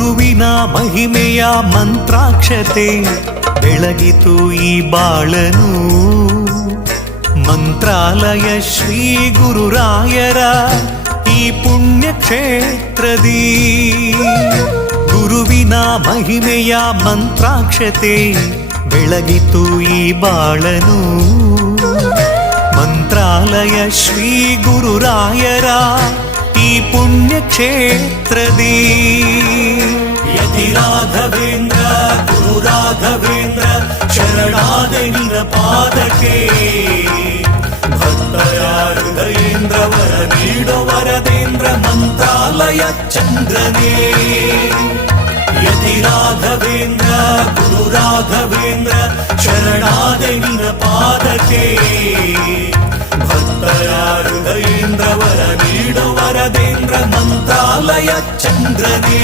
ಗುರುವಿನ ಮಹಿಮೆಯ ಮಂತ್ರಾಕ್ಷತೆ ಬೆಳಗಿತು ಈ ಬಾಳನು. ಮಂತ್ರಾಲಯ ಶ್ರೀ ಗುರುರಾಯರ ಈ ಪುಣ್ಯ ಕ್ಷೇತ್ರದಿ ಗುರುವಿನ ಮಹಿಮೆಯ ಮಂತ್ರಾಕ್ಷತೆ ಬೆಳಗಿತು ಈ ಬಾಳನು. ಮಂತ್ರಾಲಯ ಶ್ರೀ ಗುರುರಾಯರ ಈ ಪುಣ್ಯ ಕ್ಷೇತ್ರದಿ ಯತಿ ರಾಘವೇಂದ್ರ ಗುರು ರಾಘವೇಂದ್ರ ಶರಣಾದೆ ನಿನ್ನ ಪಾದಕ್ಕೆ. ಭಕ್ತರ ಹೃದಯೇಂದ್ರ ವರ ನೀಡೋ ವರದೇಂದ್ರ ಮಂತ್ರಾಲಯ ಚಂದ್ರನೇ. ಯತಿ ರಾಘವೇಂದ್ರ ಗುರು ರಾಘವೇಂದ್ರ ಶರಣಾದೆ ನಿನ್ನ ಪಾದಕ್ಕೆ. ಭಕ್ತರ ಹೃದಯೇಂದ್ರ ವರ ನೀಡೋ ವರದೇಂದ್ರ ಮಂತ್ರಾಲಯ ಚಂದ್ರನೇ.